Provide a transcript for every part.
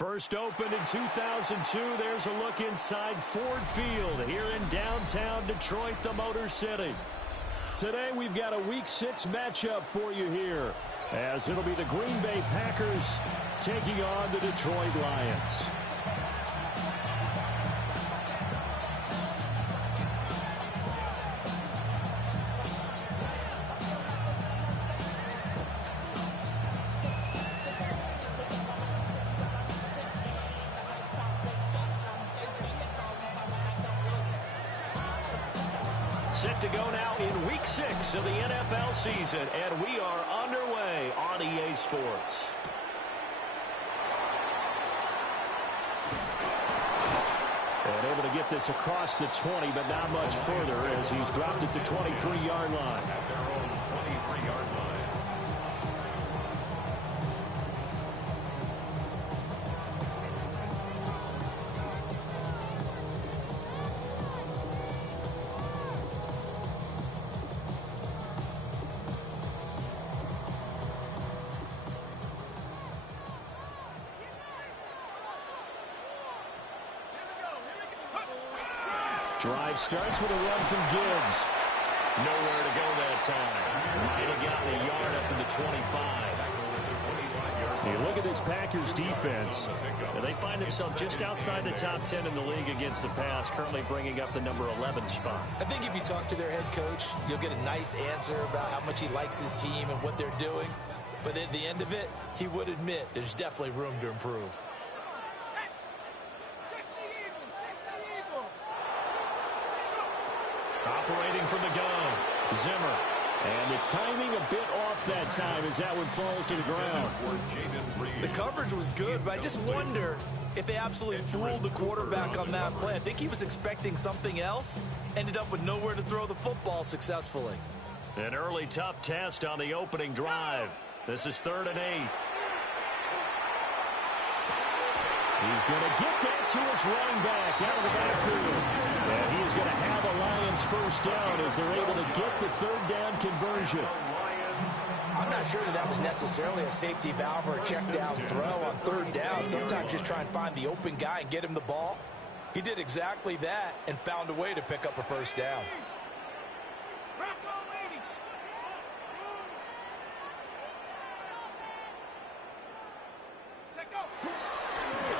First opened in 2002, there's a look inside Ford Field here in downtown Detroit, the Motor City. Today we've got a Week 6 matchup for you here, as it'll be the Green Bay Packers taking on the Detroit Lions. Set to go now in Week 6 of the NFL season, and we are underway on EA Sports. And able to get this across the 20, but not much further as he's dropped at the 23-yard line. At their own 23-yard line. Drive starts with a run from Gibbs. Nowhere to go that time. Might have gotten a yard up to the 25. You look at this Packers defense, and they find themselves just outside the top 10 in the league against the pass, currently bringing up the number 11 spot. I think if you talk to their head coach, you'll get a nice answer about how much he likes his team and what they're doing. But at the end of it, he would admit there's definitely room to improve. Operating from the gun, Zimmer. And the timing a bit off that time as that one falls to the ground. The coverage was good, but I just wonder if they absolutely fooled the quarterback on that play. I think he was expecting something else, ended up with nowhere to throw the football successfully. An early tough test on the opening drive. This is 3rd and 8. He's going to get that to his running back out of the backfield. And he is going to have a Lions first down as they're able to get the 3rd down conversion. I'm not sure that was necessarily a safety valve or a check down throw on 3rd down. Sometimes just try and find the open guy and get him the ball. He did exactly that and found a way to pick up a first down.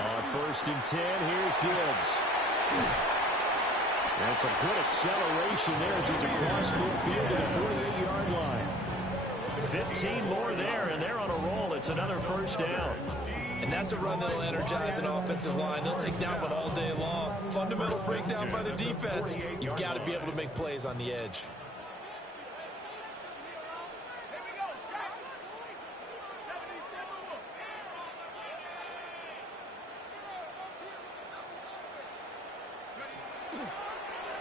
On 1st and 10, here's Gibbs. That's a good acceleration there as he's across midfield to the 48-yard line. 15 more there, and they're on a roll. It's another first down. And that's a run that'll energize an offensive line. They'll take that one all day long. Fundamental breakdown by the defense. You've got to be able to make plays on the edge.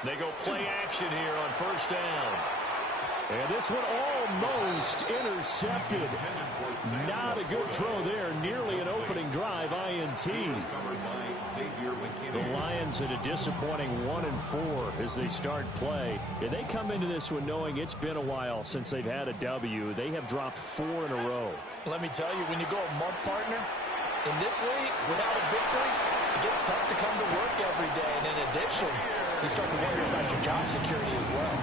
They go play action here on 1st down. And this one almost intercepted. Not a good throw there. Nearly an opening drive INT. The Lions at a disappointing 1-4 as they start play. And they come into this one knowing it's been a while since they've had a W. They have dropped 4 in a row. Let me tell you, when you go a month, partner, in this league, without a victory, it gets tough to come to work every day. And in addition, you start to wonder about your job security as well.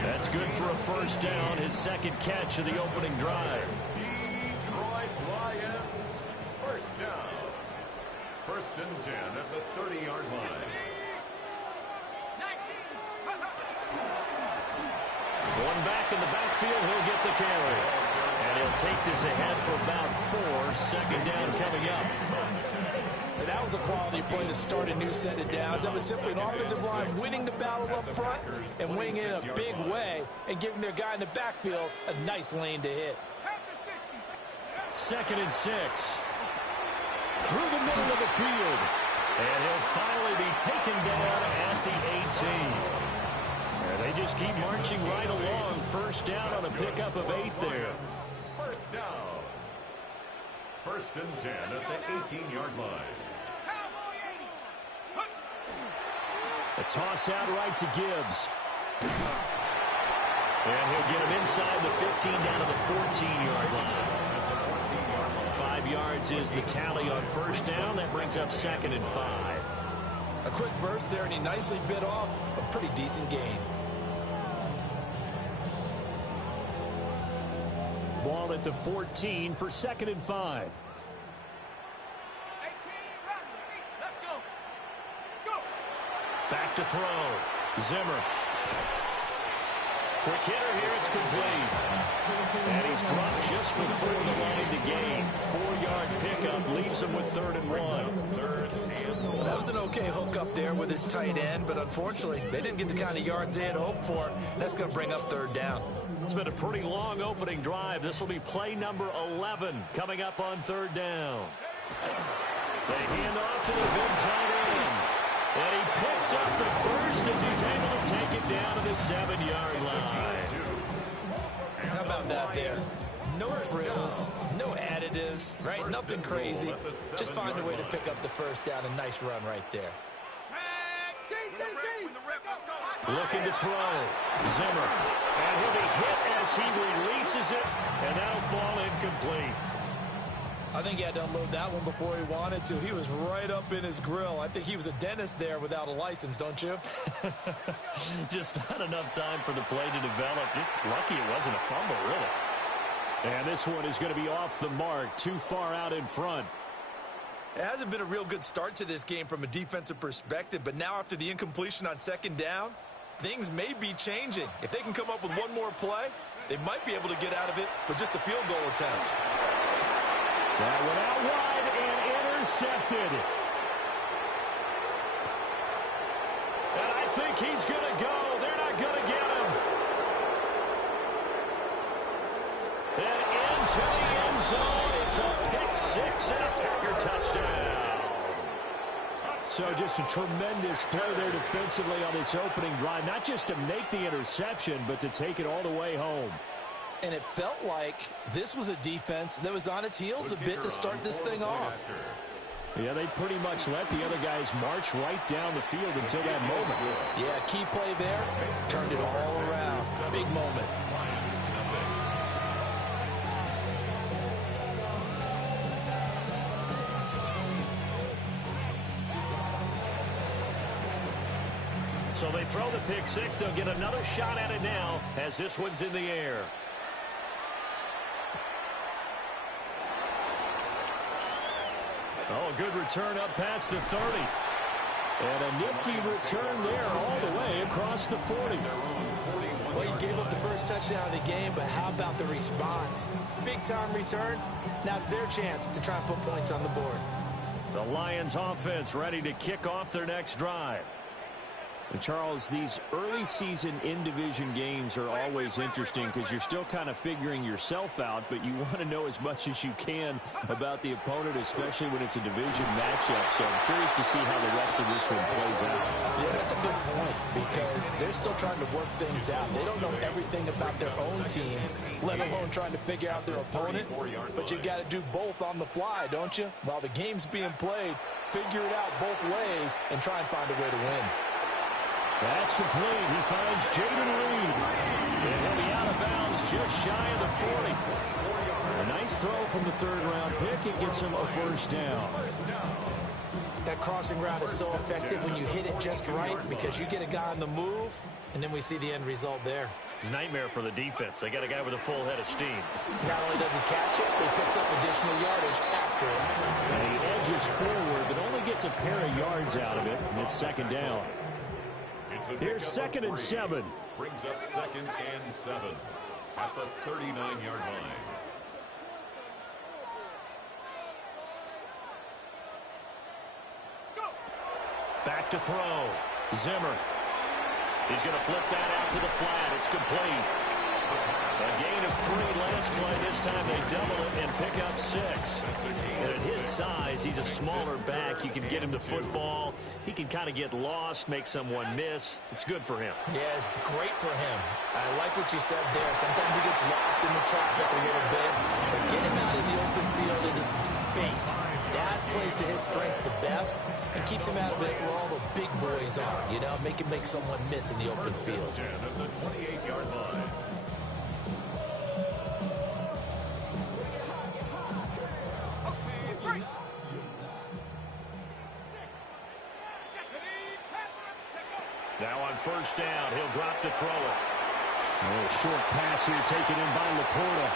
That's good for a first down, his 2nd catch of the opening drive. Detroit Lions, first down. 1st and 10 at the 30-yard line. One back in the backfield, he'll get the carry. And he'll take this ahead for about 4. 2nd down coming up. And that was a quality play to start a new set of downs. That was simply an offensive line winning the battle up front and winning it in a big way and giving their guy in the backfield a nice lane to hit. 2nd and 6. Through the middle of the field. And he'll finally be taken down at the 18. And they just keep marching right along. First down on a pickup of 8 there. First down. 1st and 10 at the 18-yard line. A toss out right to Gibbs. And he'll get him inside the 15 down to the 14-yard line. 5 yards is the tally on first down. That brings up 2nd and 5. A quick burst there, and he nicely bit off a pretty decent gain. Ball at the 14 for 2nd and 5. Back to throw. Zimmer. Quick hitter here. It's complete. And he's dropped just before the line to gain. 4-yard pickup leaves him with 3rd and 1. Well, that was an okay hook up there with his tight end, but unfortunately, they didn't get the kind of yards they had hoped for. That's going to bring up 3rd down. It's been a pretty long opening drive. This will be play number 11 coming up on 3rd down. They hand off to the big tight end. And he picks up the first as he's able to take it down to the 7-yard line. How about that there? No frills, no additives, right? Nothing crazy. Just find a way to pick up the first down. A nice run right there. Looking to throw. Zimmer. And he'll be hit as he releases it. And that'll fall incomplete. I think he had to unload that one before he wanted to. He was right up in his grill. I think he was a dentist there without a license, don't you? Just not enough time for the play to develop. Just lucky it wasn't a fumble, really. And this one is going to be off the mark, too far out in front. It hasn't been a real good start to this game from a defensive perspective, but now after the incompletion on 2nd down, things may be changing. If they can come up with one more play, they might be able to get out of it with just a field goal attempt. That went out wide and intercepted. And I think he's going to go. They're not going to get him. And into the end zone. It's a pick 6 and a Packer touchdown. So just a tremendous play there defensively on this opening drive. Not just to make the interception, but to take it all the way home. And it felt like this was a defense that was on its heels a bit to start this thing off. Yeah, they pretty much let the other guys march right down the field until that moment. Yeah, key play there. Turned it all around. Big moment. So they throw the pick 6. They'll get another shot at it now as this one's in the air. Oh, a good return up past the 30. And a nifty return there all the way across the 40. Well, he gave up the first touchdown of the game, but how about the response? Big-time return. Now it's their chance to try and put points on the board. The Lions offense ready to kick off their next drive. And Charles, these early season in-division games are always interesting because you're still kind of figuring yourself out, but you want to know as much as you can about the opponent, especially when it's a division matchup. So I'm curious to see how the rest of this one plays out. Yeah, that's a good point because they're still trying to work things out. They don't know everything about their own team, let alone trying to figure out their opponent. But you got to do both on the fly, don't you? While the game's being played, figure it out both ways and try and find a way to win. That's complete. He finds Jaden Reed. And he'll be out of bounds just shy of the 40. A nice throw from the 3rd-round pick. It gets him a first down. That crossing route is so effective when you hit it just right because you get a guy on the move, and then we see the end result there. It's a nightmare for the defense. They got a guy with a full head of steam. Not only does he catch it, he picks up additional yardage after it. And he edges forward, but only gets a pair of yards out of it, and it's 2nd down. Here's 2nd and 7. Brings up 2nd and 7 at the 39-yard line. Back to throw. Zimmer. He's going to flip that out to the flat. It's complete. A gain of 3 last play. This time they double it and pick up 6. And at his size, he's a smaller back. You can get him the football. He can kind of get lost, make someone miss. It's good for him. Yeah, it's great for him. I like what you said there. Sometimes he gets lost in the traffic a little bit. But get him out in the open field into some space. That plays to his strengths the best and keeps him out of it where all the big boys are. You know, make him make someone miss in the open field. At the 28-yard line. first down. He'll drop to throw it. A little short pass here taken in by Laporta.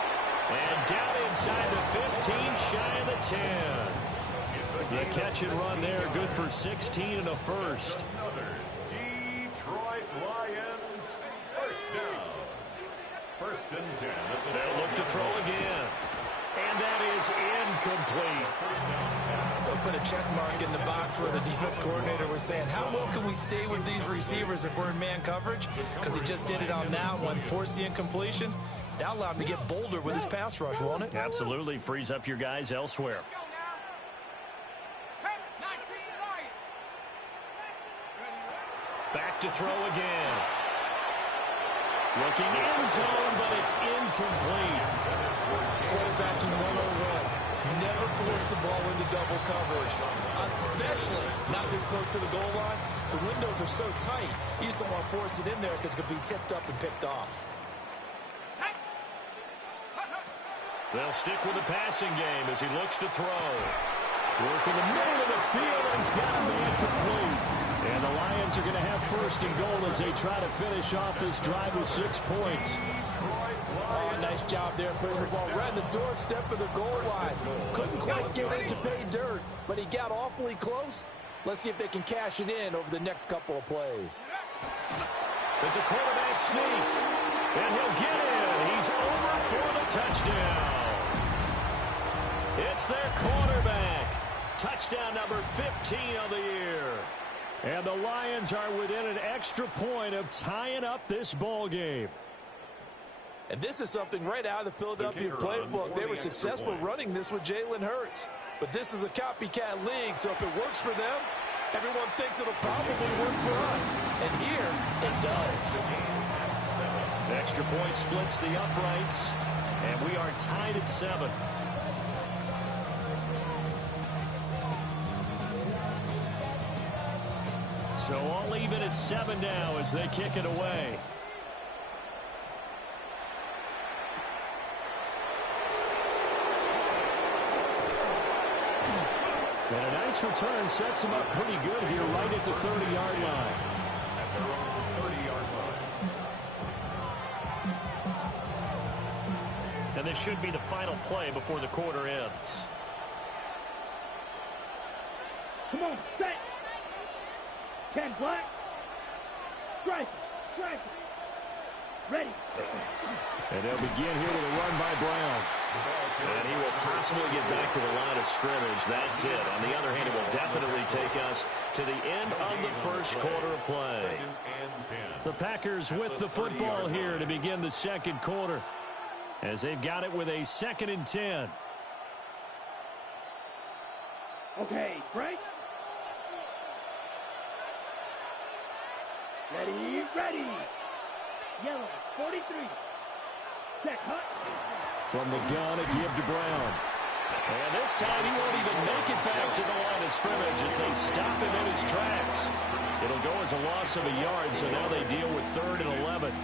And down inside the 15, shy of the 10. The catch and run there, good for 16 and a first. Another Detroit Lions first down. First and 10. They'll look to throw again. And that is incomplete. They'll put a check mark in the box where the defense coordinator was saying, how well can we stay with these receivers if we're in man coverage? Because he just did it on that one, forced the incompletion. That allowed him to get bolder with his pass rush, won't it? Absolutely frees up your guys elsewhere. Back to throw again. Looking end zone, but it's incomplete. Quarterbacking 101. Never force the ball into double coverage, especially not this close to the goal line. The windows are so tight, you just don't want to force it in there because it could be tipped up and picked off. They'll stick with the passing game as he looks to throw. Work in the middle of the field, and he's got a man complete. And the Lions are going to have first and goal as they try to finish off this drive with 6 points. Oh, nice job there putting the ball right in the doorstep of the goal line. Couldn't quite get in to pay dirt, but he got awfully close. Let's see if they can cash it in over the next couple of plays. It's a quarterback sneak, and he'll get in. He's over for the touchdown. It's their quarterback. Touchdown number 15 of the year. And the Lions are within an extra point of tying up this ball game. And this is something right out of the Philadelphia playbook. They were successful running this with Jalen Hurts. But this is a copycat league, so if it works for them, everyone thinks it'll probably work for us. And here, it does. Extra point splits the uprights, and we are tied at 7. So all even at 7 now as they kick it away. And a nice return sets him up pretty good here right at the 30-yard line. At their own 30-yard line. And this should be the final play before the quarter ends. Come on, set. 10 black. Strike. Ready. And they'll begin here with a run by Brown. And he will possibly get back to the line of scrimmage. That's it. On the other hand, it will definitely take us to the end of the first quarter of play. The Packers with the football here to begin the second quarter, as they've got it with a 2nd and 10. Okay, break. Ready. Yellow, 43. Check, hut. From the gun, a give to Brown. And this time he won't even make it back to the line of scrimmage as they stop him in his tracks. It'll go as a loss of a yard, so now they deal with 3rd and 11.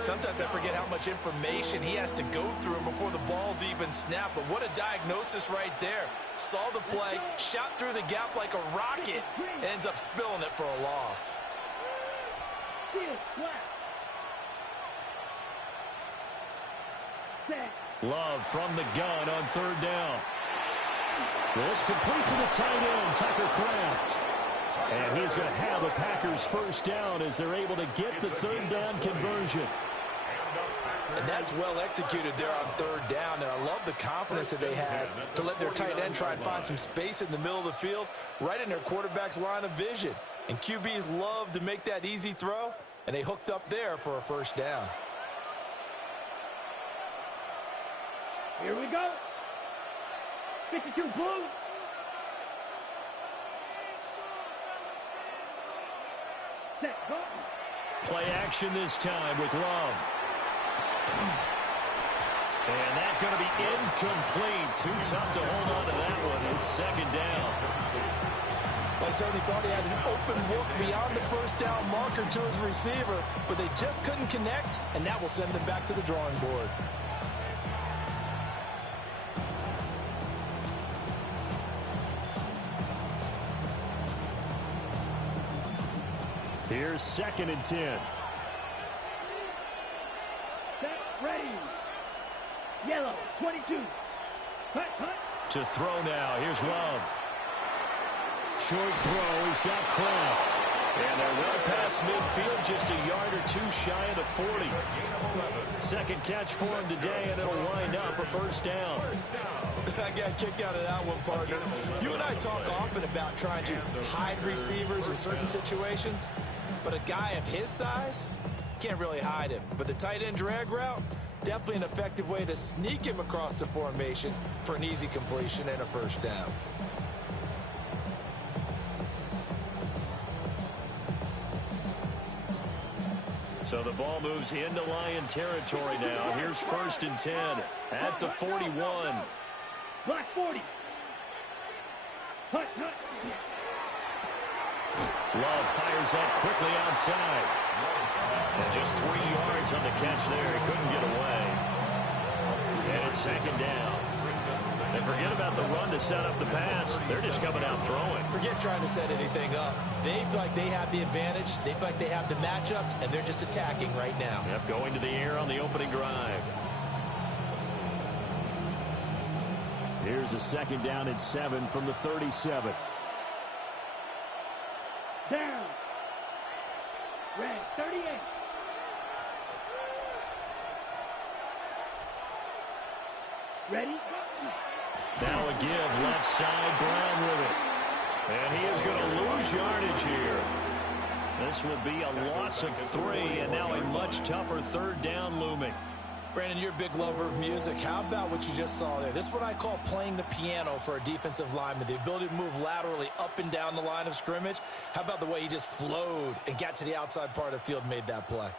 Sometimes I forget how much information he has to go through before the ball's even snapped. But what a diagnosis right there. Saw the play, shot through the gap like a rocket, ends up spilling it for a loss. Love from the gun on 3rd down. This complete to the tight end, Tucker Kraft. And he's going to have the Packers first down as they're able to get the 3rd down conversion. And that's well executed there on 3rd down. And I love the confidence that they had to let their tight end try and find some space in the middle of the field, right in their quarterback's line of vision. And QBs love to make that easy throw, and they hooked up there for a first down. Here we go. 52 blue. Set, go. Play action this time with Love. And that's going to be incomplete. Too tough to hold on to that one. It's 2nd down. I certainly thought he had an open look beyond the first down marker to his receiver, but they just couldn't connect, and that will send them back to the drawing board. Here's Here's 2nd and 10. Set, ready. Yellow, 22. Cut, cut. To throw now. Here's Love. Short throw. He's got Kraft. And they're well past midfield, just a yard or two shy of the 40. Second catch for him today, and it'll wind up a first down. I got a kick out of that one, partner. You and I talk often about trying to hide receivers in certain situations, but a guy of his size can't really hide him. But the tight end drag route, definitely an effective way to sneak him across the formation for an easy completion and a first down. So the ball moves into Lion territory now. Here's 1st and 10 at the 41. Black 40. Cut, cut. Love fires up quickly outside. And just 3 yards on the catch there. He couldn't get away. And it's 2nd down. And forget about the run to set up the pass. They're just coming out throwing. Forget trying to set anything up. They feel like they have the advantage. They feel like they have the matchups, and they're just attacking right now. Yep, going to the air on the opening drive. Here's a 2nd down and 7 from the 37. Down. Red, 38. Ready? Now a give, left side, Brown with it. And he is going to lose yardage here. This will be a loss of 3, and now a much tougher 3rd down looming. Brandon, you're a big lover of music. How about what you just saw there? This is what I call playing the piano for a defensive lineman. The ability to move laterally up and down the line of scrimmage. How about the way he just flowed and got to the outside part of the field and made that play?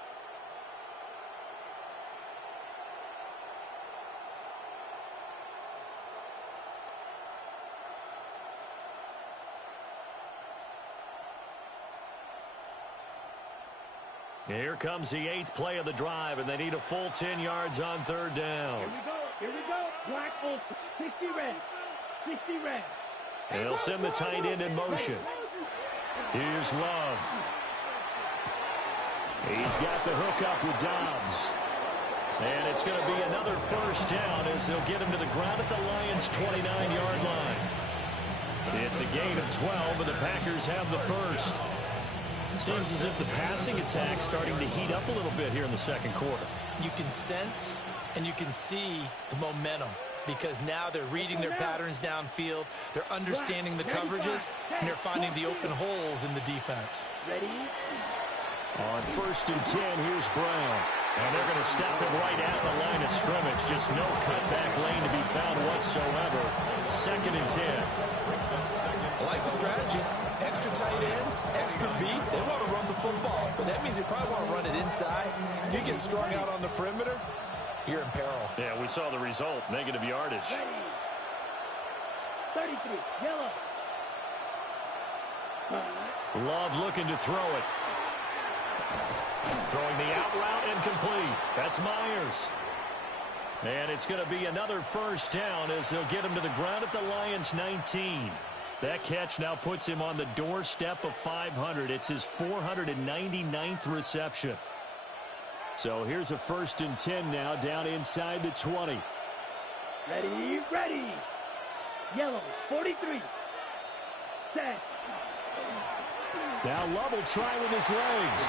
Here comes the 8th play of the drive, and they need a full 10 yards on 3rd down. Here we go. Here we go. Black Olsen. 60 red. 60 red. They'll send the tight end in motion. Here's Love. He's got the hook up with Dobbs. And it's going to be another first down as they'll get him to the ground at the Lions' 29-yard line. It's a gain of 12, and the Packers have the first. Seems as if the passing attack's starting to heat up a little bit here in the 2nd quarter. You can sense and you can see the momentum because now they're reading their patterns downfield, they're understanding the coverages, and they're finding the open holes in the defense. Ready? On 1st and 10, here's Brown. And they're going to stop him right at the line of scrimmage. Just no cutback lane to be found whatsoever. 2nd and 10. I like the strategy. Extra tight ends, extra beef. They want to run the football, but that means they probably want to run it inside. If you get strung out on the perimeter, you're in peril. Yeah, we saw the result. Negative yardage. Ready. 33. Yellow. Love looking to throw it. Throwing the out route incomplete. That's Myers. And it's going to be another first down as they'll get him to the ground at the Lions' 19. That catch now puts him on the doorstep of 500. It's his 499th reception. So here's a 1st and 10 now down inside the 20. Ready, ready. Yellow, 43. Set. Now Love will try with his legs.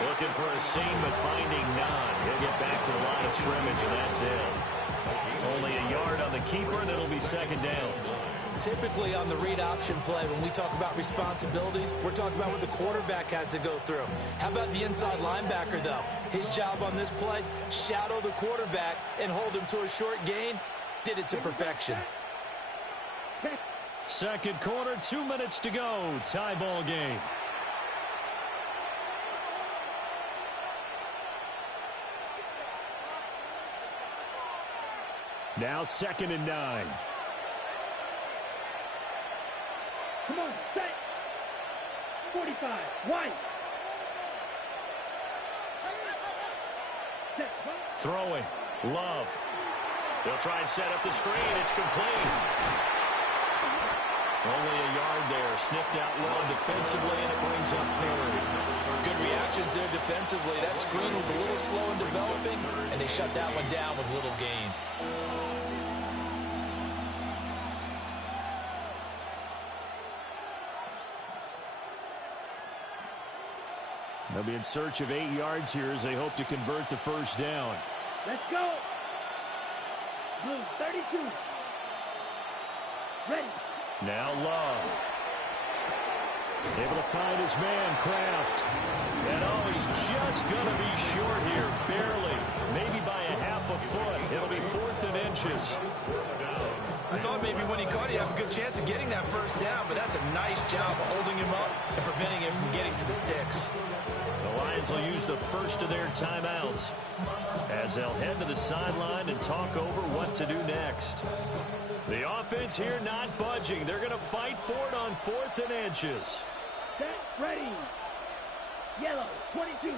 Looking for a seam, but finding none. He'll get back to the line of scrimmage, and that's it. Only a yard on the keeper, and it'll be 2nd down. Typically on the read option play, when we talk about responsibilities, we're talking about what the quarterback has to go through. How about the inside linebacker, though? His job on this play, shadow the quarterback and hold him to a short gain. Did it to perfection. 2nd quarter, 2 minutes to go. Tie ball game. Now 2nd and 9. Come on, set. 45. White. Set. Throwing. Love. They'll try and set up the screen. It's complete. Only a yard there. Sniffed out well defensively, and it brings up third. Good reactions there defensively. That screen was a little slow in developing, and they shut that one down with little gain. They'll be in search of 8 yards here as they hope to convert the first down. Let's go. Blue 32. Ready. Now Love. Able to find his man, Kraft. And oh, he's just going to be short here, barely. Maybe by a half a foot. It'll be 4th and inches. I thought maybe when he caught it, he'd have a good chance of getting that first down, but that's a nice job of holding him up and preventing him from getting to the sticks. The Lions will use the first of their timeouts as they'll head to the sideline and talk over what to do next. The offense here not budging. They're going to fight for it on 4th and inches. Set, ready. Yellow, 22.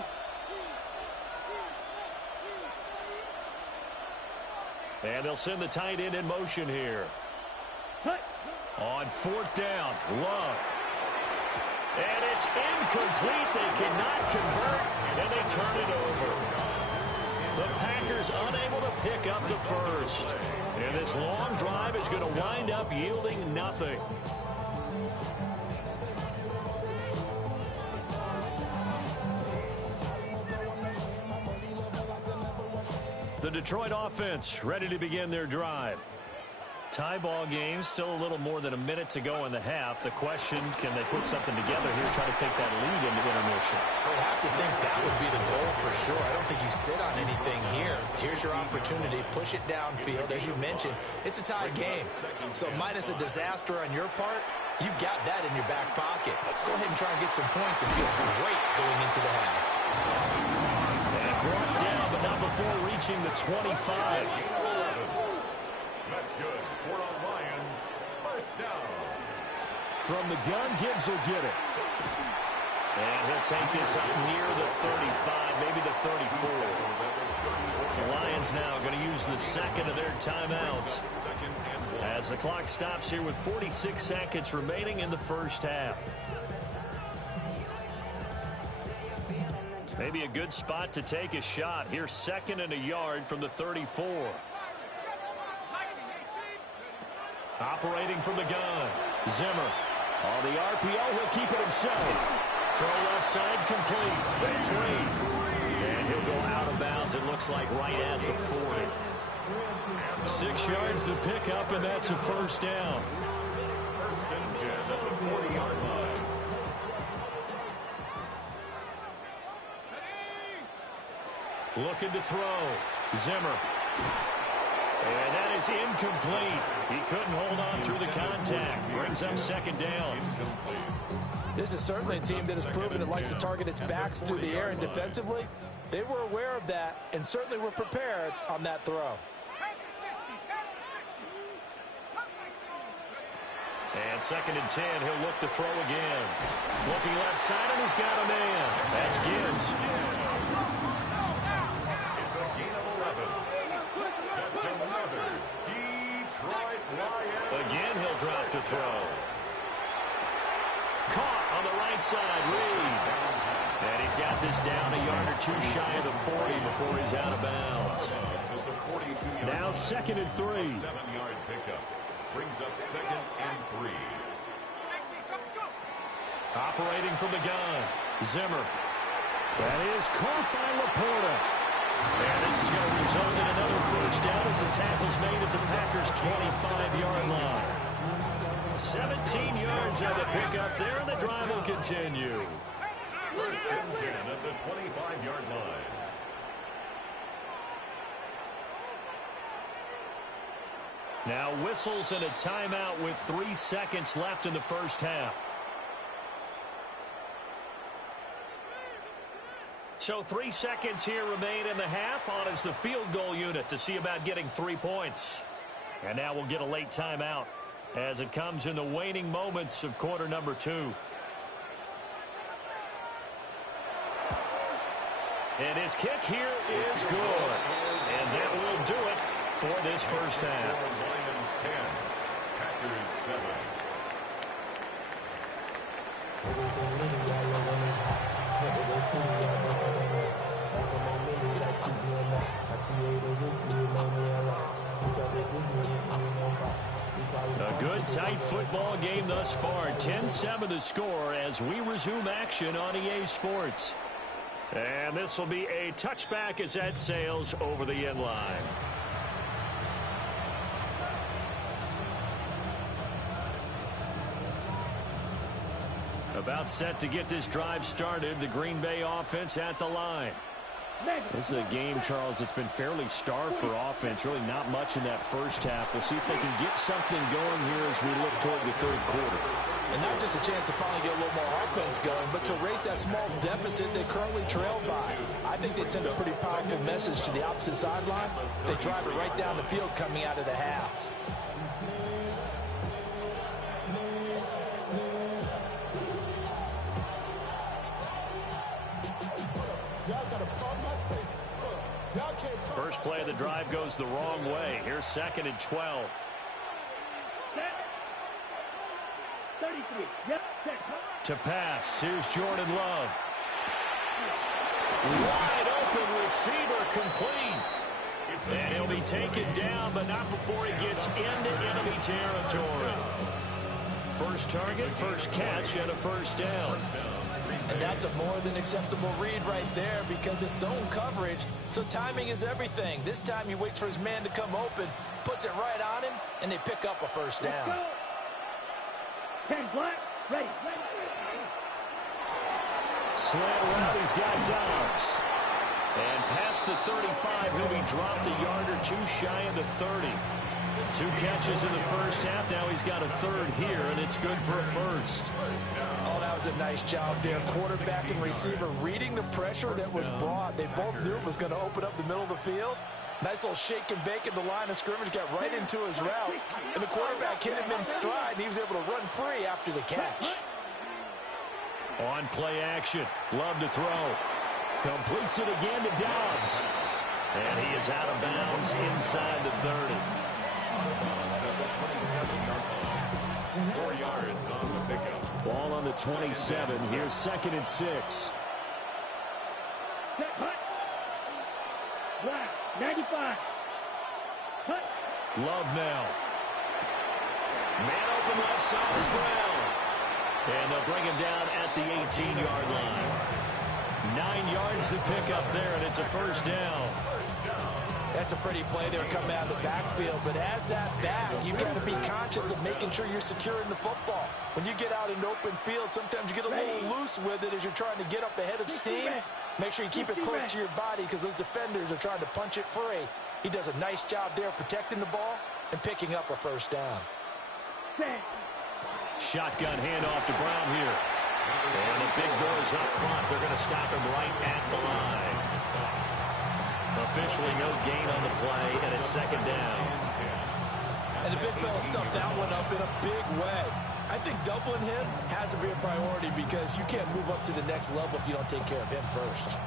And they'll send the tight end in motion here. Cut. On 4th down, Love. And it's incomplete. They cannot convert, and they turn it over. The Packers unable to pick up the first. And this long drive is going to wind up yielding nothing. The Detroit offense ready to begin their drive. Tie ball game, still a little more than a minute to go in the half. The question, can they put something together here, try to take that lead into intermission? I would have to think that would be the goal for sure. I don't think you sit on anything here. Here's your opportunity. Push it downfield. As you mentioned, it's a tie game. So minus a disaster on your part, you've got that in your back pocket. Go ahead and try and get some points and feel great going into the half. And brought down, but not before reaching the 25. That's good for the Lions. First down. From the gun, Gibbs will get it. And he'll take this up near the 35, maybe the 34. The Lions now going to use the second of their timeouts as the clock stops here with 46 seconds remaining in the first half. Maybe a good spot to take a shot. Here's 2nd and a yard from the 34. Operating from the gun, Zimmer. On the RPO, he'll keep it himself. Throw left side complete. That's Reed. And he'll go out of bounds, it looks like right at the 40. 6 yards the pickup, and that's a first down. First and 10 at the 40-yard line. Looking to throw. Zimmer. And that is incomplete. He couldn't hold on through the contact. Brings up 2nd down. This is certainly a team that has proven it likes to target its backs through the air and defensively. They were aware of that and certainly were prepared on that throw. And 2nd and 10, he'll look to throw again. Looking left side, and he's got a man. That's Gibbs. It's a gain of 11. That's another Detroit Lions. Again, he'll drop to throw. Caught on the right side, Reed. And he's got this down a yard or 2 shy of the 40 before he's out of bounds. Now 2nd and 3. 7-yard pickup. Brings up 2nd and 3. Operating from the gun, Zimmer. That is caught by Laporta. And this is going to result in another first down as the tackle's made at the Packers' 25-yard line. 17 yards on the pickup there, and the drive will continue. First and 10 at the 25-yard line. Now whistles and a timeout with 3 seconds left in the first half. So 3 seconds here remain in the half. On is the field goal unit to see about getting 3 points. And now we'll get a late timeout as it comes in the waning moments of quarter number 2. And his kick here is good. And that will do it for this first half. Lions 10, Packers 7. A good, tight football game thus far. 10-7 the score as we resume action on EA Sports. And this will be a touchback as that sails over the end line. About set to get this drive started. The Green Bay offense at the line. This is a game, Charles, that's been fairly starved for offense. Really not much in that first half. We'll see if they can get something going here as we look toward the third quarter. And not just a chance to finally get a little more offense going, but to erase that small deficit they currently trailed by. I think they'd send a pretty powerful message to the opposite sideline. They drive it right down the field coming out of the half. First play of the drive goes the wrong way. Here's 2nd and 12. 33. Yep. To pass. Here's Jordan Love. Wide open receiver complete. And he'll be taken down, but not before he gets into enemy territory. First target, first catch, and a first down. And that's a more than acceptable read right there because it's zone coverage, so timing is everything. This time he waits for his man to come open, puts it right on him, and they pick up a first down. 10 black, ready. Slant route, he's got Dobbs. And past the 35, he'll be dropped a yard or two shy of the 30. 2 catches in the first half. Now he's got a third here, and it's good for a first. Oh, that was a nice job there. Quarterback and receiver reading the pressure that was brought. They both knew it was going to open up the middle of the field. Nice little shake and bake at the line of scrimmage. Got right into his route. And the quarterback hit him in stride, and he was able to run free after the catch. On play action. Love to throw. Completes it again to Dobbs. And he is out of bounds inside the 30. 4 yards on the pickup. Ball on the 27. Here's 2nd and 6. Black, 95. Cut. Love now. Man open left side is Brown. And they'll bring him down at the 18-yard line. 9 yards to pick up there, and it's a first down. That's a pretty play there coming out of the backfield, but as that back, you've got to be conscious of making sure you're securing the football. When you get out in open field, sometimes you get a little loose with it as you're trying to get up ahead of steam. Make sure you keep it close to your body because those defenders are trying to punch it free. He does a nice job there protecting the ball and picking up a first down. Shotgun handoff to Brown here. And the big boys up front. They're going to stop him right at the line. Officially no gain on the play, and it's 2nd down. And the big fella stuffed that one up in a big way. I think doubling him has to be a priority because you can't move up to the next level if you don't take care of him first.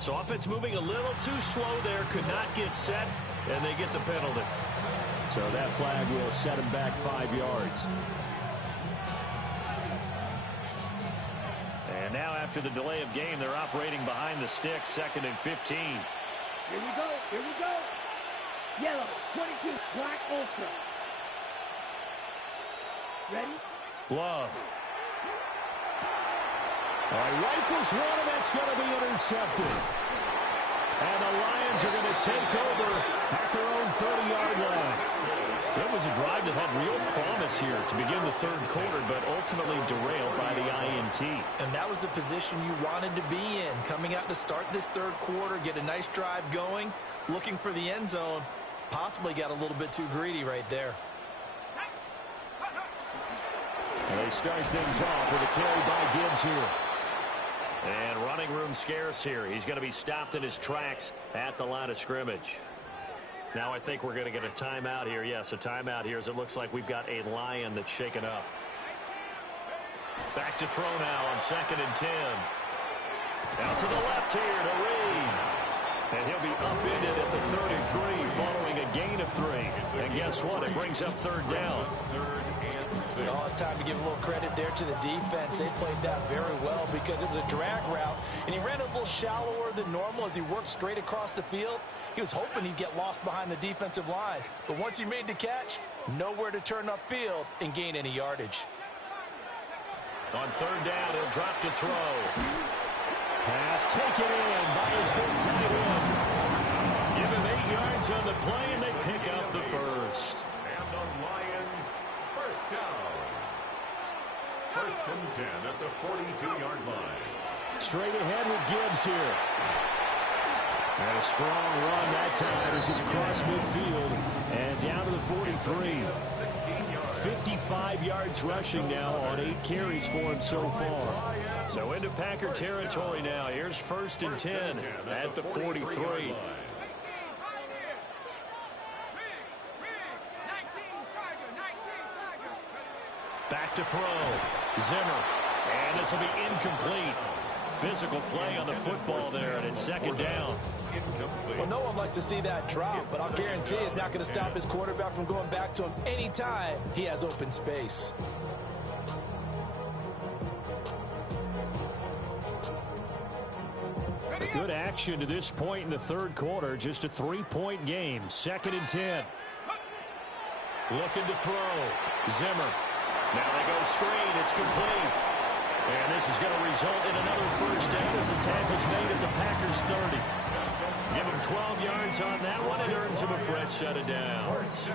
So offense moving a little too slow there, could not get set, and they get the penalty. So that flag will set him back 5 yards. And now after the delay of game, they're operating behind the sticks, 2nd and 15. Here we go, here we go. Yellow, 22, black ultra. Ready? Love. All right, rifles one, and that's going to be intercepted. And the Lions are going to take over at their own 30-yard line. So it was a drive that had real promise here to begin the third quarter, but ultimately derailed by the INT. And that was the position you wanted to be in. Coming out to start this third quarter, get a nice drive going, looking for the end zone. Possibly got a little bit too greedy right there. They start things off with a carry by Gibbs here. And running room scarce here. He's going to be stopped in his tracks at the line of scrimmage. Now I think we're going to get a timeout here. Yes, a timeout here as it looks like we've got a Lion that's shaken up. Back to throw now on 2nd and 10. Out to the left here to Reed. And he'll be upended at the 33 following a gain of 3. And guess what? It brings up 3rd down. Oh, it's time to give a little credit there to the defense. They played that very well because it was a drag route, and he ran a little shallower than normal as he worked straight across the field. He was hoping he'd get lost behind the defensive line, but once he made the catch, nowhere to turn upfield and gain any yardage. On 3rd down, he'll drop to throw. Pass taken in by his big tight end. Give him 8 yards on the play, and they pick up the first. And the Lions, first down. 1st and 10 at the 42-yard line. Straight ahead with Gibbs here. And a strong run that time as he's across midfield and down to the 43. 55 yards rushing now on 8 carries for him so far. So into Packer territory now. Here's 1st and 10 at the 43. Back to throw. Zimmer. And this will be incomplete. Physical play on the football there, and it's 2nd down. Well, no one likes to see that drop, but I'll guarantee it's not going to stop his quarterback from going back to him anytime he has open space. Good action to this point in the third quarter. Just a 3-point game. 2nd and 10. Looking to throw. Zimmer. Now they go screen. It's complete. And this is going to result in another first down as the tackle's made at the Packers 30. Give him 12 yards on that one. It earns him a fresh set of downs.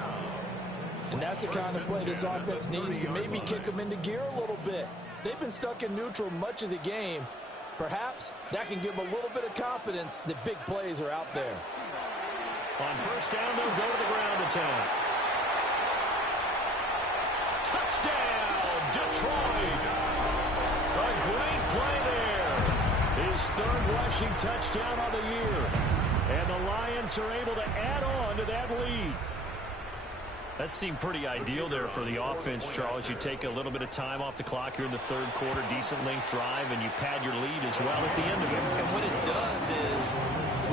And that's the kind of play this offense needs to maybe kick them into gear a little bit. They've been stuck in neutral much of the game. Perhaps that can give them a little bit of confidence that big plays are out there. On 1st down, they'll go to the ground attack. Touchdown, Detroit. A great play there. His 3rd rushing touchdown on the year. And the Lions are able to add on to that lead. That seemed pretty ideal there for the offense, Charles. You take a little bit of time off the clock here in the third quarter, decent length drive, and you pad your lead as well at the end of it. And what it does is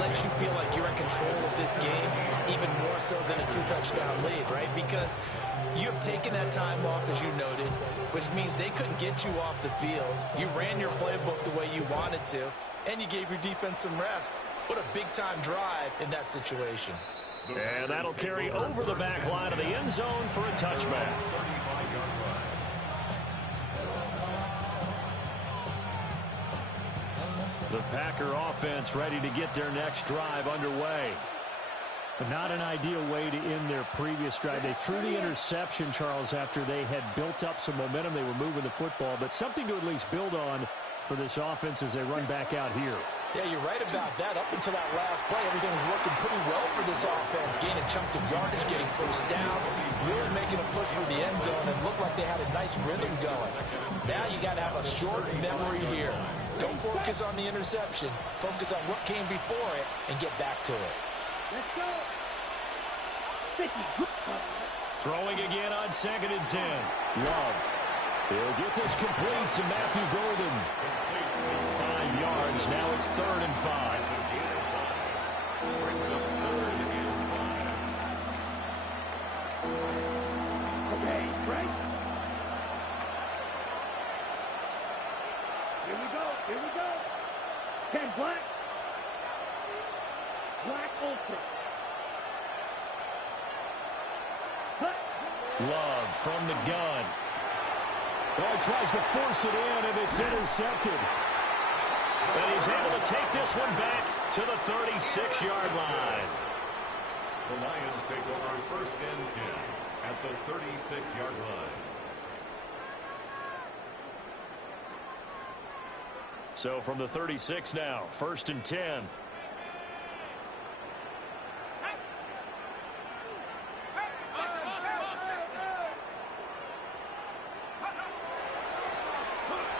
let you feel like you're in control of this game, even more so than a 2-touchdown lead, right? Because you have taken that time off, as you noted, which means they couldn't get you off the field. You ran your playbook the way you wanted to, and you gave your defense some rest. What a big-time drive in that situation. And that'll carry over the back line of the end zone for a touchback. The Packer offense ready to get their next drive underway. But not an ideal way to end their previous drive. They threw the interception, Charles, after they had built up some momentum. They were moving the football, but something to at least build on for this offense as they run back out here. Yeah, you're right about that. Up until that last play, everything was working pretty well for this offense, gaining chunks of yardage, getting first downs, really making a push for the end zone, and looked like they had a nice rhythm going. Now you got to have a short memory here. Don't focus on the interception. Focus on what came before it and get back to it. Let's go. Throwing again on 2nd and 10. Love. He'll get this complete to Matthew Golden. 5 yards. Now it's 3rd and 5. Okay, right. Here we go. Here we go. 10 black. Black ultra. Cut. Love from the gun. Oh, he tries to force it in, and it's intercepted. And he's able to take this one back to the 36-yard line. The Lions take over 1st and 10 at the 36-yard line. So from the 36 now, 1st and 10.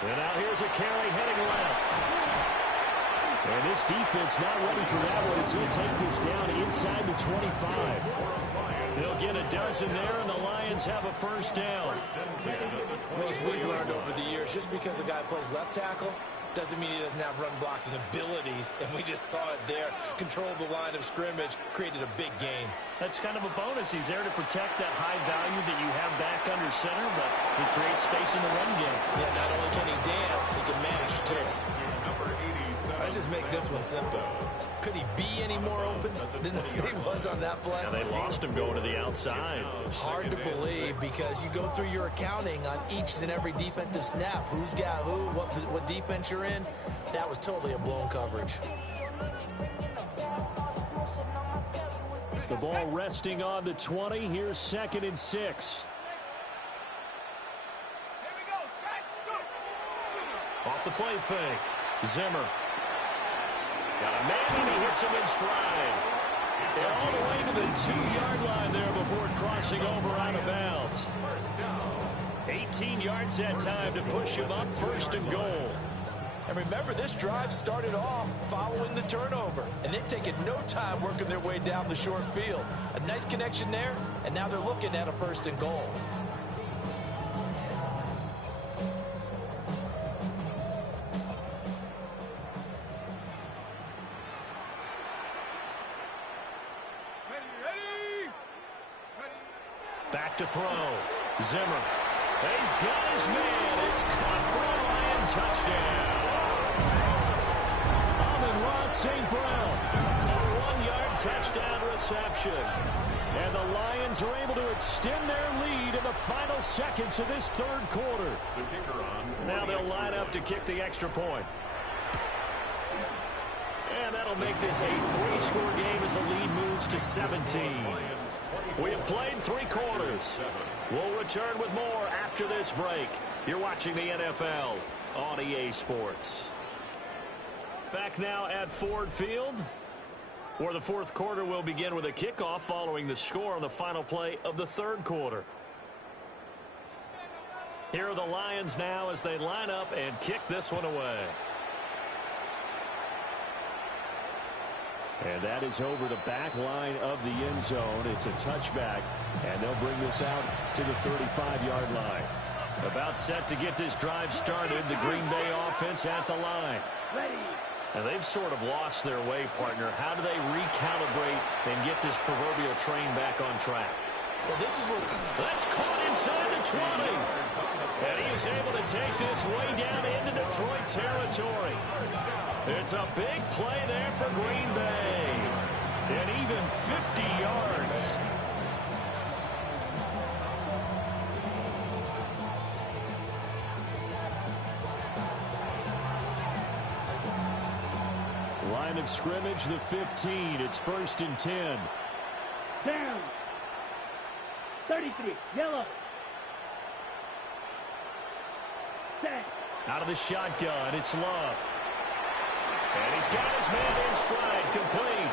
And now here's a carry heading left. And this defense not ready for that one as he'll take this down inside the 25. They'll get a dozen there, and the Lions have a 1st down. Well, as we've learned over the years, just because a guy plays left tackle doesn't mean he doesn't have run blocking abilities, and we just saw it there. Controlled the line of scrimmage, created a big gain. That's kind of a bonus. He's there to protect that high value that you have back under center, but he creates space in the run game. Yeah, not only can he dance, he can mash, too. Let's just make this one simple. Could he be any more open than he was on that play? Yeah, they lost him going to the outside. Hard to believe because you go through your accounting on each and every defensive snap. Who's got who, what defense you're in. That was totally a blown coverage. The ball resting on the 20. Here's 2nd and 6. Off the play fake. Zimmer. Got a man, and he hits him in stride. They're all the way to the 2-yard line there before crossing over out of bounds. 18 yards that time to push him up 1st and goal. And remember, this drive started off following the turnover. And they've taken no time working their way down the short field. A nice connection there, and now they're looking at a 1st and goal. Back to throw. Zimmer. He's got his man. It's caught for a Lion touchdown. Amon-Ra St. Brown. A 1-yard touchdown reception. And the Lions are able to extend their lead in the final seconds of this 3rd quarter. The kicker on. Now they'll line up to kick the extra point. And that'll make this a 3-score game as the lead moves to 17. We have played 3 quarters. We'll return with more after this break. You're watching the NFL on EA Sports. Back now at Ford Field, where the 4th quarter will begin with a kickoff following the score on the final play of the 3rd quarter. Here are the Lions now as they line up and kick this one away. And that is over the back line of the end zone. It's a touchback, and they'll bring this out to the 35-yard line. About set to get this drive started, the Green Bay offense at the line. And they've sort of lost their way, partner. How do they recalibrate and get this proverbial train back on track? Well, this is what... That's caught inside the 20. And he is able to take this way down into Detroit territory. It's a big play there for Green Bay. And even 50 yards. Line of scrimmage, the 15. It's 1st and 10. Down. 33. Yellow. Set. Out of the shotgun, it's Love. And he's got his man in stride, complete.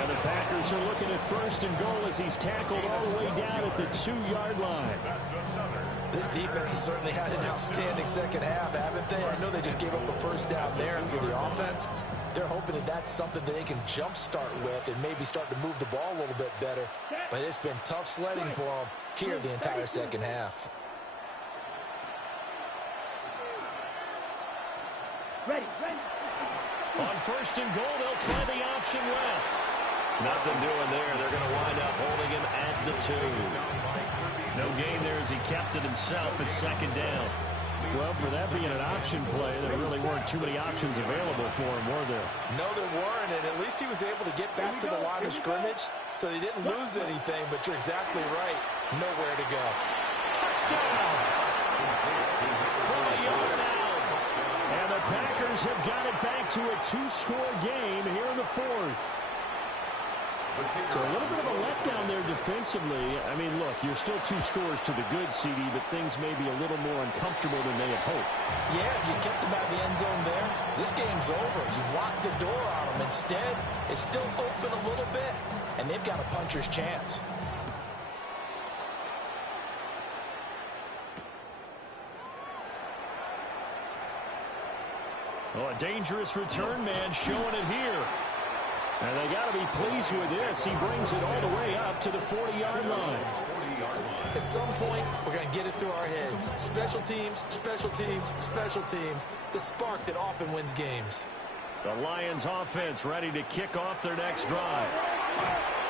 And the Packers are looking at 1st and goal as he's tackled all the way down at the 2-yard line. This defense has certainly had an outstanding second half, haven't they? I know they just gave up a 1st down there, and for the offense, they're hoping that that's something that they can jumpstart with and maybe start to move the ball a little bit better. But it's been tough sledding for them here the entire second half. Ready. On 1st and goal, they'll try the option left. Nothing doing there. They're going to wind up holding him at the 2. No gain there as he kept it himself at 2nd down. Well, for that being an option play, there really weren't too many options available for him, were there? No, there weren't, and at least he was able to get back to the line of scrimmage, so he didn't lose anything, but you're exactly right. Nowhere to go. Touchdown! From a yard out. And And the Packers have got it back to a 2-score game here in the fourth. So a little bit of a letdown there defensively. I mean, look, you're still 2 scores to the good, CD, but things may be a little more uncomfortable than they had hoped. Yeah, if you kept them out of the end zone there, this game's over. You've locked the door on them. Instead, it's still open a little bit, and they've got a puncher's chance. Oh, a dangerous return man showing it here. And they got to be pleased with this. He brings it all the way up to the 40-yard line. At some point, we're going to get it through our heads. Special teams, special teams, special teams. The spark that often wins games. The Lions offense ready to kick off their next drive.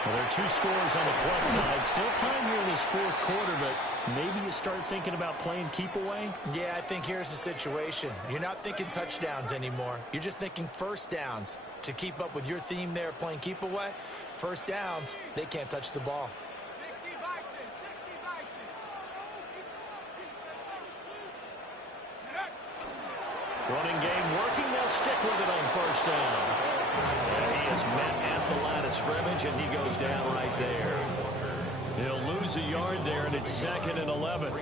Well, there are 2 scores on the plus side. Still time here in this fourth quarter, but maybe you start thinking about playing keep away? Yeah, I think here's the situation. You're not thinking touchdowns anymore. You're just thinking first downs. To keep up with your theme there, playing keep away, first downs, they can't touch the ball. 60 Bison, 60 Bison. Running game working. They'll stick with it on first down. And he is met at the line of scrimmage, and he goes down right there. He'll lose a yard there, and it's 2nd and 11.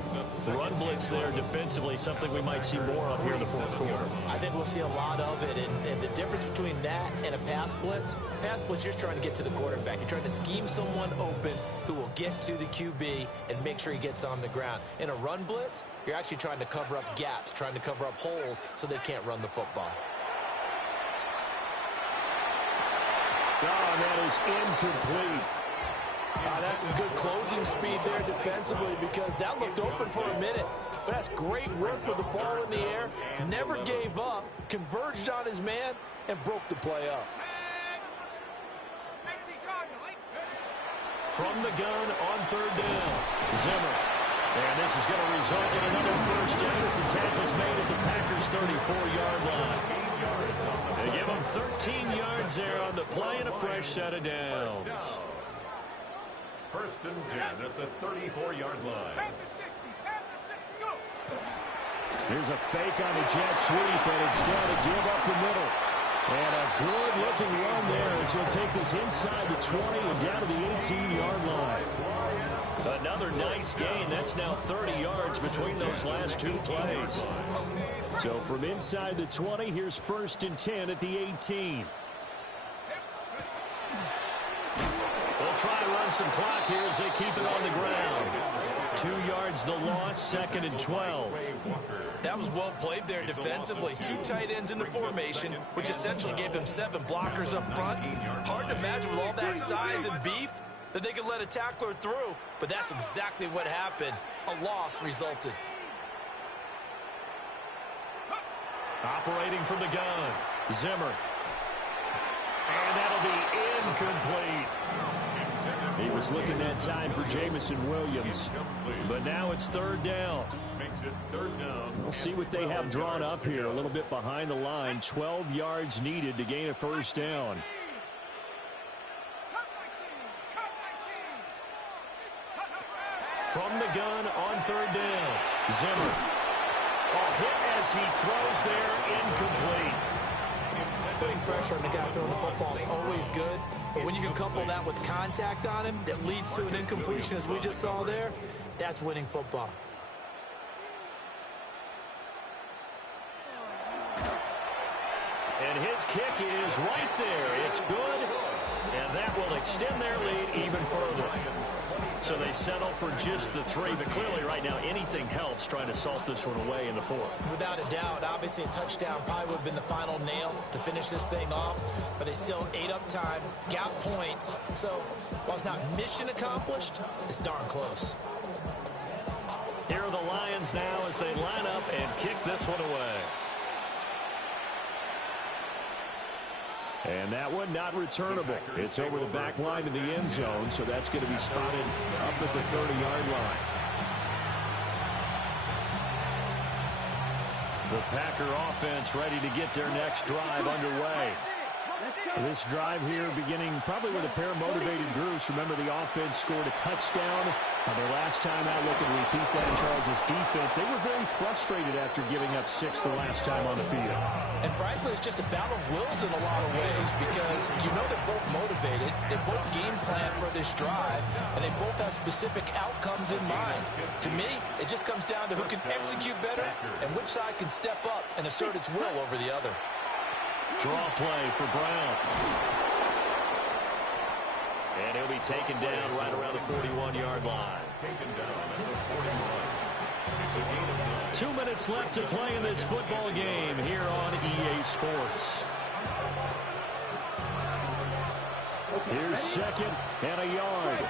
Run blitz there defensively, something we might see more of here in the fourth quarter. I think we'll see a lot of it, and the difference between that and a pass blitz, you're just trying to get to the quarterback. You're trying to scheme someone open who will get to the QB and make sure he gets on the ground. In a run blitz, you're actually trying to cover up gaps, trying to cover up holes so they can't run the football. Oh, and that is incomplete. That's some good closing speed there defensively because that looked open for a minute. But that's great work with the ball in the air. Never gave up, converged on his man, and broke the play up. From the gun on third down, Zimmer. And this is going to result in another first down as the tackle's made at the Packers' 34-yard line. They give him 13 yards there on the play and a fresh set of downs. 1st and 10 at the 34-yard line. Here's a fake on the jet sweep, and instead to give up the middle. And a good-looking run there as he'll take this inside the 20 and down to the 18-yard line. Another nice gain. That's now 30 yards between those last 2 plays. So from inside the 20, here's 1st and 10 at the 18. They'll try and run some clock here as they keep it on the ground. 2 yards the loss, 2nd and 12. That was well played there defensively. 2 tight ends in the formation, which essentially gave them 7 blockers up front. Hard to imagine with all that size and beef that they could let a tackler through, but that's exactly what happened. A loss resulted. Operating from the gun, Zimmer. And that'll be incomplete. He was looking that time for Jamison Williams. But now it's 3rd down. We'll see what they have drawn up here. A little bit behind the line. 12 yards needed to gain a first down. From the gun on 3rd down. Zimmer. A hit as he throws there, incomplete. Putting pressure on the guy throwing the football is always good, but when you can couple that with contact on him that leads to an incompletion as we just saw there, that's winning football. And his kick is right there. It's good, and that will extend their lead even further. So they settle for just the 3, but clearly right now anything helps trying to salt this one away in the 4th. Without a doubt, obviously a touchdown probably would have been the final nail to finish this thing off, but they still ate up time, got points. So while it's not mission accomplished, it's darn close. Here are the Lions now as they line up and kick this one away. And that one not returnable. It's over the back line of the end zone, so that's going to be spotted up at the 30-yard line. The Packer offense ready to get their next drive underway. This drive here beginning probably with a pair of motivated groups. Remember, the offense scored a touchdown. Their last time out, looking to repeat that in Charles' defense. They were very frustrated after giving up 6 the last time on the field. And frankly, it's just a battle of wills in a lot of ways because you know they're both motivated. They both game plan for this drive, and they both have specific outcomes in mind. To me, it just comes down to who can execute better and which side can step up and assert its will over the other. Draw play for Brown. And he'll be taken down right around the 41-yard line. Taken down at the 41. It's a gain of 9. 2 minutes left to play in this football game here on EA Sports. Here's second and a yard.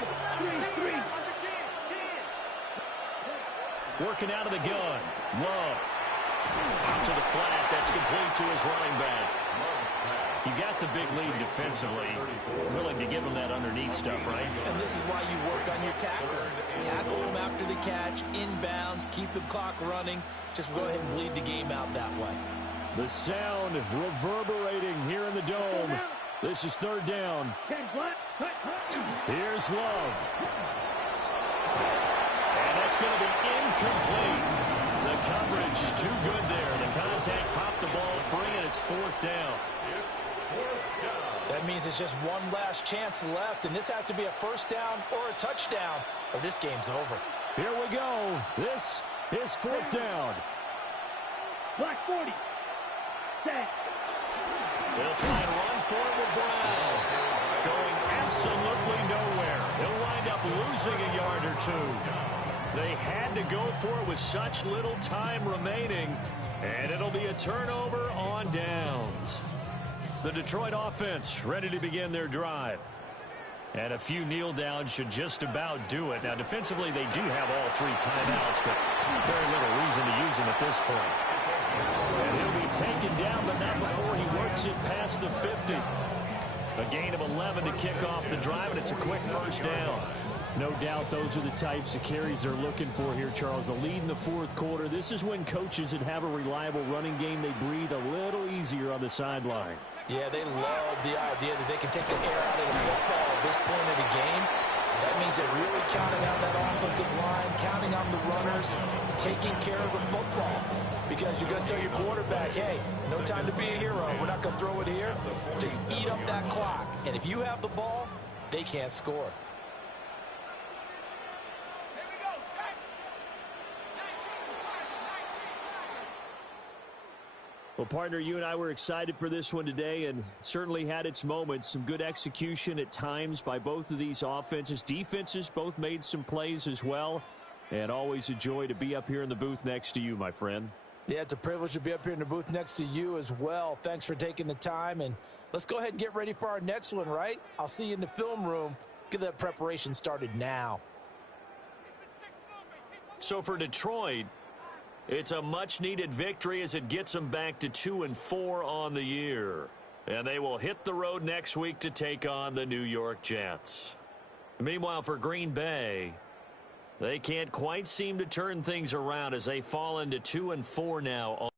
Working out of the gun. Love. Out to the flat. That's complete to his running back. You got the big lead defensively. Willing to give him that underneath stuff, right? And this is why you work on your tackle. Tackle them after the catch, inbounds, keep the clock running. Just go ahead and bleed the game out that way. The sound reverberating here in the dome. This is third down. Here's Love. And that's going to be incomplete. The coverage too good there. The contact popped the ball free, and it's fourth down. That means it's just one last chance left, and this has to be a first down or a touchdown, or this game's over. Here we go. This is fourth down. Black 40. Set. They'll try and run for it with Brown. Going absolutely nowhere. He'll wind up losing a yard or two. They had to go for it with such little time remaining, and it'll be a turnover on downs. The Detroit offense ready to begin their drive. And a few kneel downs should just about do it. Now, defensively, they do have all 3 timeouts, but very little reason to use them at this point. And he'll be taken down, but not before he works it past the 50. A gain of 11 to kick off the drive, and it's a quick first down. No doubt those are the types of carries they're looking for here, Charles. The lead in the fourth quarter. This is when coaches that have a reliable running game, they breathe a little easier on the sideline. Yeah, they love the idea that they can take the air out of the football at this point of the game. That means they're really counting on that offensive line, counting on the runners, taking care of the football. Because you're going to tell your quarterback, hey, no time to be a hero. We're not going to throw it here. Just eat up that clock. And if you have the ball, they can't score. Well, partner, you and I were excited for this one today, and certainly had its moments. Some good execution at times by both of these offenses. Defenses both made some plays as well, and always a joy to be up here in the booth next to you, my friend. Yeah, it's a privilege to be up here in the booth next to you as well. Thanks for taking the time, and let's go ahead and get ready for our next one, right? I'll see you in the film room. Get that preparation started now. So for Detroit, it's a much-needed victory as it gets them back to 2-4 on the year. And they will hit the road next week to take on the New York Jets. Meanwhile, for Green Bay, they can't quite seem to turn things around as they fall into 2-4 now.